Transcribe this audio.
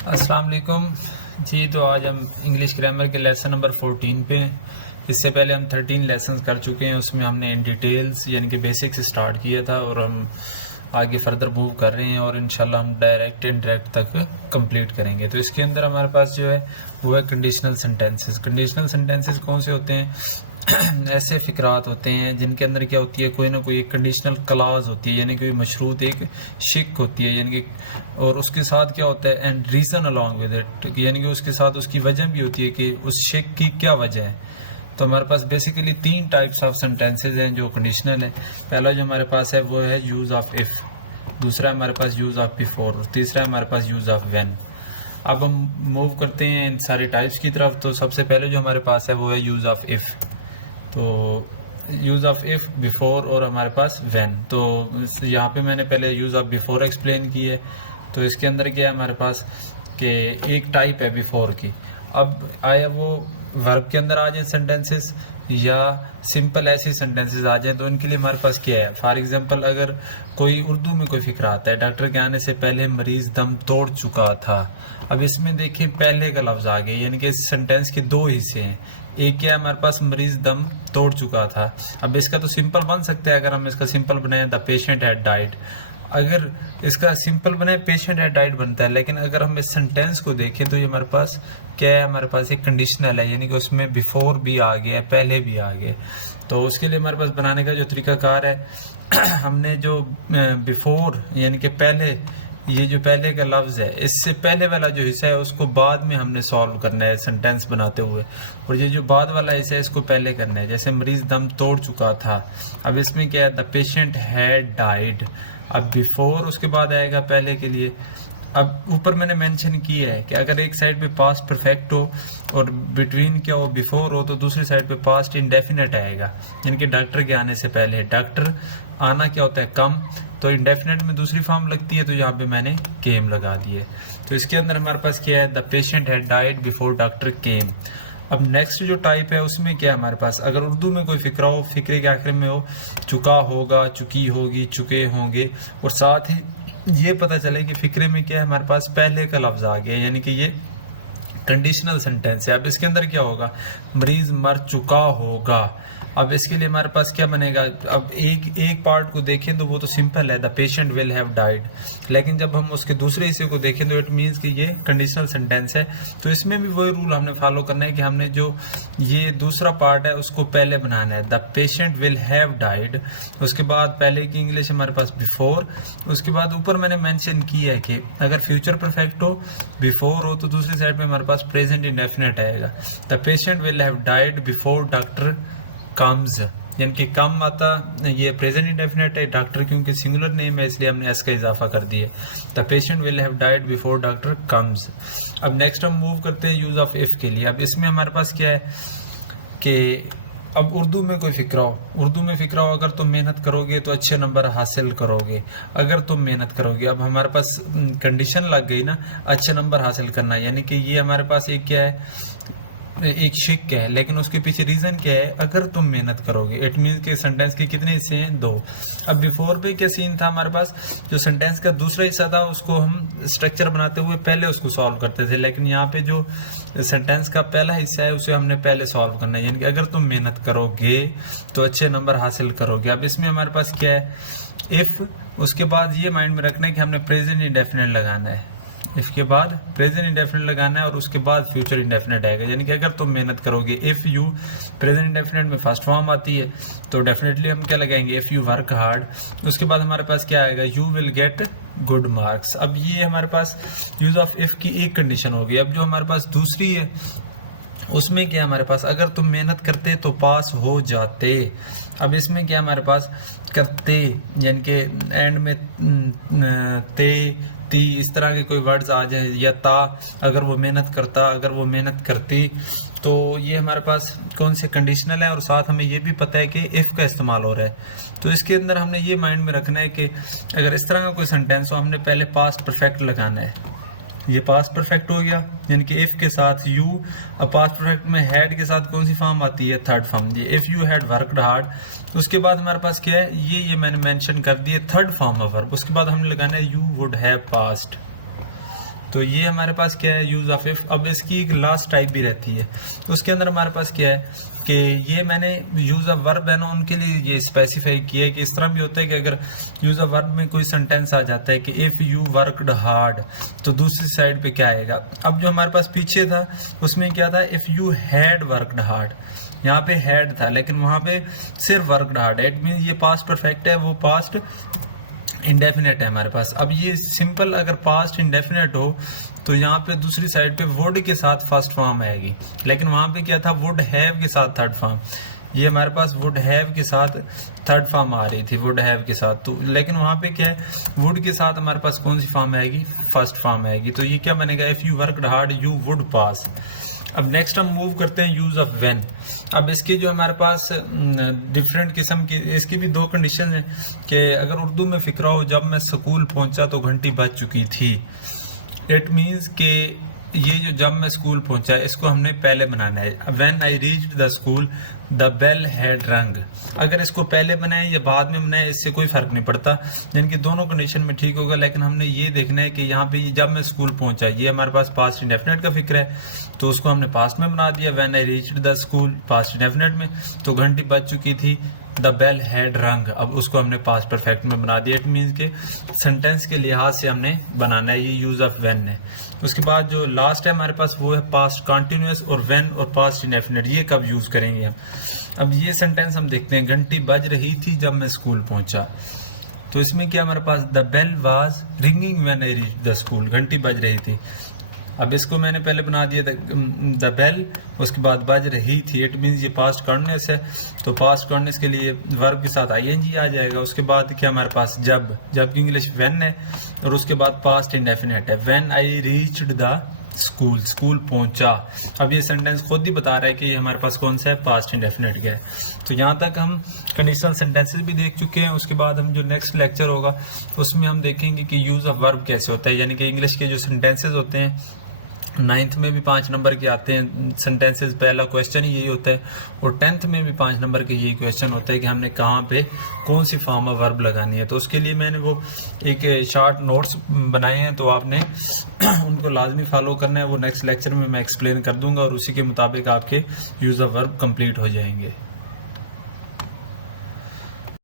अस्सलाम वालेकुम जी। तो आज हम इंग्लिश ग्रामर के लेसन नंबर 14 पे हैं। इससे पहले हम 13 लेसन कर चुके हैं। उसमें हमने इन डिटेल्स यानी कि बेसिक से स्टार्ट किया था और हम आगे फर्दर मूव कर रहे हैं और इंशाल्लाह हम डायरेक्ट इनडायरेक्ट तक कंप्लीट करेंगे। तो इसके अंदर हमारे पास जो है वो है कंडीशनल सेंटेंसेस। कंडीशनल सेंटेंसेस कौन से होते हैं? ऐसे फिक्रात होते हैं जिनके अंदर क्या होती है, कोई ना कोई एक कंडीशनल क्लाज होती है, यानी कोई मशरूत एक शिक होती है, यानी कि और उसके साथ क्या होता है and reason along with it, यानी कि उसके साथ उसकी वजह भी होती है कि उस शिक की क्या वजह है। तो हमारे पास बेसिकली 3 टाइप्स ऑफ सेंटेंसेज हैं जो कंडीशनल है। पहला जो हमारे पास है वो है यूज़ ऑफ इफ़, दूसरा हमारे पास यूज़ ऑफ बिफोर और तीसरा हमारे पास यूज़ ऑफ व्हेन। अब हम मूव करते हैं इन सारे टाइप्स की तरफ। तो सबसे पहले जो हमारे पास है वो है यूज़ ऑफ इफ़। तो यूज़ ऑफ इफ़, बिफोर और हमारे पास व्हेन। तो यहाँ पे मैंने पहले यूज़ ऑफ बिफोर एक्सप्लेन की है। तो इसके अंदर क्या है हमारे पास कि एक टाइप है बिफोर की। अब आया वो वर्ब के अंदर आ जाए सेंटेंसेस या सिंपल ऐसे सेंटेंसेस आ जाए, तो इनके लिए हमारे पास क्या है। फॉर एग्जांपल अगर कोई उर्दू में कोई फिक्रा आता है, डॉक्टर के आने से पहले मरीज दम तोड़ चुका था। अब इसमें देखिए पहले का लफ्ज़ आ गया, यानी कि इस सेंटेंस के 2 हिस्से हैं। एक क्या है हमारे पास, मरीज दम तोड़ चुका था। अब इसका तो सिंपल बन सकता है, अगर हम इसका सिंपल बनाए द पेशेंट हैड डाइड। अगर इसका सिंपल बने पेशेंट हैड डाइड बनता है, लेकिन अगर हम इस सेंटेंस को देखें तो ये हमारे पास क्या है, हमारे पास एक कंडीशनल है, यानी कि उसमें बिफोर भी आ गया, पहले भी आ गया। तो उसके लिए हमारे पास बनाने का जो तरीकाकार है हमने जो बिफोर यानी कि पहले, ये जो पहले का लफ्ज़ है इससे पहले वाला जो हिस्सा है उसको बाद में हमने सॉल्व करना है सेंटेंस बनाते हुए, और ये जो बाद वाला हिस्सा है इसको पहले करना है। जैसे मरीज दम तोड़ चुका था, अब इसमें क्या है, द पेशेंट हैड डाइड। अब बिफोर उसके बाद आएगा पहले के लिए। अब ऊपर मैंने मेंशन किया है कि अगर एक साइड पे पास्ट परफेक्ट हो और बिटवीन क्या हो, बिफोर हो, तो दूसरी साइड पे पास्ट इंडेफिनेट आएगा, यानी कि डॉक्टर के आने से पहले। डॉक्टर आना क्या होता है, कम, तो इंडेफिनेट में दूसरी फॉर्म लगती है, तो यहाँ पे मैंने केम लगा दिए। तो इसके अंदर हमारे पास क्या है, the patient had died before doctor केम। अब नेक्स्ट जो टाइप है उसमें क्या है हमारे पास, अगर उर्दू में कोई फिक्रा हो, फिक्रे के आखिर में हो चुका होगा, चुकी होगी, चुके होंगे, और साथ ही ये पता चले कि फिक्रे में क्या है हमारे पास पहले का लफ्ज आ गया, यानी कि ये कंडीशनल सेंटेंस है। अब इसके अंदर क्या होगा, मरीज मर चुका होगा। अब इसके लिए हमारे पास क्या बनेगा, अब एक पार्ट को देखें तो वो तो सिंपल है, the patient will have died, लेकिन जब हम उसके दूसरे हिस्से को देखें तो इट मीन्स कि ये कंडीशनल सेंटेंस है। तो इसमें भी वही रूल हमने फॉलो करना है कि हमने जो ये दूसरा पार्ट है उसको पहले बनाना है, the patient will have died, उसके बाद पहले की इंग्लिश हमारे पास बिफोर, उसके बाद ऊपर मैंने मेंशन किया है कि अगर फ्यूचर परफेक्ट हो, बिफोर हो, तो दूसरी साइड पे हमारे पास प्रेजेंट इंडेफिनेट आएगा, the patient will have died before doctor comes, यानी कि कम आता, ये प्रेजेंट इंडेफिनेट है, डॉक्टर क्योंकि सिंगुलर नेम है इसलिए हमने एस का इजाफा कर दिया, the patient will have died before doctor comes. अब नेक्स्ट हम मूव करते हैं यूज ऑफ इफ के लिए। अब इसमें हमारे पास क्या है कि अब उर्दू में कोई फिक्रा हो, उर्दू में फिक्रा हो, अगर तुम मेहनत करोगे तो अच्छे नंबर हासिल करोगे, अगर तुम मेहनत करोगे। अब हमारे पास कंडीशन लग गई ना, अच्छे नंबर हासिल करना, यानी कि ये हमारे पास एक क्या है, एक शिक है, लेकिन उसके पीछे रीजन क्या है, अगर तुम मेहनत करोगे। इट मीन के सेंटेंस के कितने हिस्से हैं, 2। अब बिफोर पे क्या सीन था हमारे पास, जो सेंटेंस का दूसरा हिस्सा था उसको हम स्ट्रक्चर बनाते हुए पहले उसको सॉल्व करते थे, लेकिन यहाँ पे जो सेंटेंस का पहला हिस्सा है उसे हमने पहले सॉल्व करना है, यानी कि अगर तुम मेहनत करोगे तो अच्छे नंबर हासिल करोगे। अब इसमें हमारे पास क्या है, इफ, उसके बाद ये माइंड में रखना है कि हमने प्रेजेंट इंडेफिनेट लगाना है, इसके बाद प्रेजेंट इंडेफिनेट लगाना है और उसके बाद फ्यूचर इंडेफिनेट आएगा, यानी कि अगर तुम मेहनत करोगे। इफ यू, प्रेजेंट इंडेफिनेट में फर्स्ट फॉर्म आती है तो डेफिनेटली हम क्या लगाएंगे, इफ यू वर्क हार्ड। उसके बाद हमारे पास क्या आएगा, you will get good marks. अब ये हमारे पास यूज ऑफ इफ की एक कंडीशन होगी। अब जो हमारे पास दूसरी है उसमें क्या हमारे पास, अगर तुम मेहनत करते तो पास हो जाते। अब इसमें क्या हमारे पास, करते, यानी कि एंड में ते, ती, इस तरह के कोई वर्ड्स आ जाए, या ता, अगर वो मेहनत करता, अगर वो मेहनत करती, तो ये हमारे पास कौन से कंडीशनल है, और साथ हमें ये भी पता है कि इफ़ का इस्तेमाल हो रहा है। तो इसके अंदर हमने ये माइंड में रखना है कि अगर इस तरह का कोई सेंटेंस हो, हमने पहले पास्ट परफेक्ट लगाना है। ये पास्ट परफेक्ट हो गया, यानी कि इफ के साथ यू। अब पास्ट परफेक्ट में हैड के साथ कौन सी फॉर्म आती है, थर्ड फॉर्म, ये if you had worked hard. उसके बाद हमारे पास क्या है, ये मैंने मेंशन कर दिया थर्ड फॉर्म ऑफ वर्ब। उसके बाद हमने लगाना है यू वुड हैव पास्ट। तो ये हमारे पास क्या है, यूज ऑफ इफ। अब इसकी एक लास्ट टाइप भी रहती है, तो उसके अंदर हमारे पास क्या है कि ये मैंने यूज ऑफ वर्ब है ना उनके लिए ये स्पेसिफाई किया है कि इस तरह भी होता है कि अगर यूज ऑफ वर्ब में कोई सेंटेंस आ जाता है कि इफ यू वर्कड हार्ड, तो दूसरी साइड पे क्या आएगा। अब जो हमारे पास पीछे था उसमें क्या था, if you had worked hard, यहाँ पे हैड था लेकिन वहां पे सिर्फ वर्कड हार्ड है। इट मीन ये पास्ट परफेक्ट है, वो पास्ट इंडेफिनेट है हमारे पास। अब ये सिंपल अगर पास्ट इंडेफिनेट हो तो यहाँ पे दूसरी साइड पे वुड के साथ फर्स्ट फॉर्म आएगी, लेकिन वहां पे क्या था, वुड हैव के साथ थर्ड फॉर्म। ये हमारे पास वुड हैव के साथ थर्ड फॉर्म आ रही थी, वुड हैव के साथ, तो लेकिन वहां पे क्या है, वुड के साथ हमारे पास कौन सी फॉर्म आएगी, फर्स्ट फॉर्म आएगी। तो ये क्या बनेगा, if you worked hard you would पास। अब नेक्स्ट हम मूव करते हैं यूज ऑफ व्हेन। अब इसकी जो हमारे पास डिफरेंट किस्म की, इसकी भी दो कंडीशन है कि अगर उर्दू में फिक्रा हो, जब मैं स्कूल पहुंचा तो घंटी बज चुकी थी। इट मीन्स के ये जो जब मैं स्कूल पहुंचा इसको हमने पहले बनाना है। When I reached the school the bell had rung. अगर इसको पहले बनाए या बाद में बनाए इससे कोई फर्क नहीं पड़ता, जिनकी दोनों कंडीशन में ठीक होगा। लेकिन हमने ये देखना है कि यहाँ पे जब मैं स्कूल पहुंचा, ये हमारे पास पास्ट इंडेफिनेट का फिक्र है, तो उसको हमने पास्ट में बना दिया। When I reached the school past indefinite में, तो घंटी बज चुकी थी, द बेल हैड रंग, अब उसको हमने पास्ट परफेक्ट में बना दिया। इट मीन्स के सेंटेंस के लिहाज से हमने बनाना है, ये यूज ऑफ व्हेन है। उसके बाद जो लास्ट है हमारे पास वो है पास्ट कॉन्टिन्यूअस और व्हेन और पास्ट इंडेफिनिट, ये कब यूज करेंगे हम। अब ये सेंटेंस हम देखते हैं, घंटी बज रही थी जब मैं स्कूल पहुंचा, तो इसमें क्या हमारे पास, the bell was ringing when I reached the school, घंटी बज रही थी। अब इसको मैंने पहले बना दिया द बेल, उसके बाद बज रही थी, इट मीन्स ये पास्ट कॉन्टिन्यूअस है, तो पास्ट कॉन्टिन्यूअस के लिए वर्ब के साथ आईएनजी आ जाएगा। उसके बाद क्या हमारे पास, जब की इंग्लिश व्हेन है, और उसके बाद पास्ट इंडेफिनेट है, when I reached the school, school पहुंचा। अब ये सेंटेंस खुद ही बता रहा है कि ये हमारे पास कौन सा है, पास्ट इंडेफिनेट का है। तो यहाँ तक हम कंडीशनल सेंटेंसेस भी देख चुके हैं। उसके बाद हम जो नेक्स्ट लेक्चर होगा उसमें हम देखेंगे कि यूज ऑफ वर्ब कैसे होता है, यानी कि इंग्लिश के जो सेंटेंसेस होते हैं 9th में भी 5 नंबर के आते हैं सेंटेंसेस, पहला क्वेश्चन ही यही होता है, और 10th में भी 5 नंबर के यही क्वेश्चन होता है कि हमने कहाँ पे कौन सी फॉर्म ऑफ वर्ब लगानी है। तो उसके लिए मैंने वो एक शॉर्ट नोट्स बनाए हैं, तो आपने उनको लाजमी फॉलो करना है। वो नेक्स्ट लेक्चर में मैं एक्सप्लेन कर दूंगा और उसी के मुताबिक आपके यूज ऑफ वर्ब कंप्लीट हो जाएंगे।